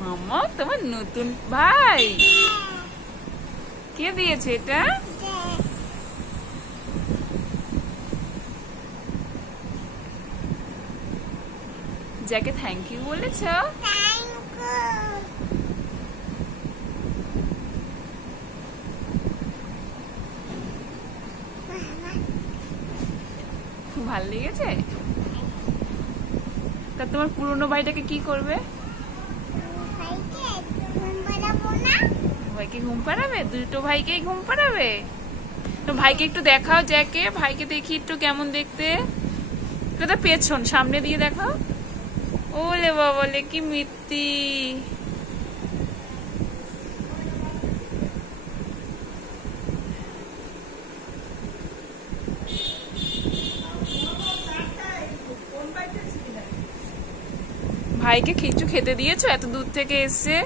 মামা তোমার নতুন ভাই কে দিয়েছে এটা? যাকে থ্যাংক ইউ বলেছ? খুব ভালো লেগেছে। তা তোমার পুরনো ভাইটাকে কি করবে? ভাইকে ঘুম পাড়াবে? দুটো ভাইকেই ঘুম পাড়াবে? তো ভাইকে একটু দেখাও, জ্যাকে ভাইকে দেখি একটু কেমন দেখতে। এটা পেছন, সামনে দিয়ে দেখাও। ওলে বাবলে কি মিত্তি। ভাইকে কিছু খেতে দিয়েছো? এত দূর থেকে এসছে।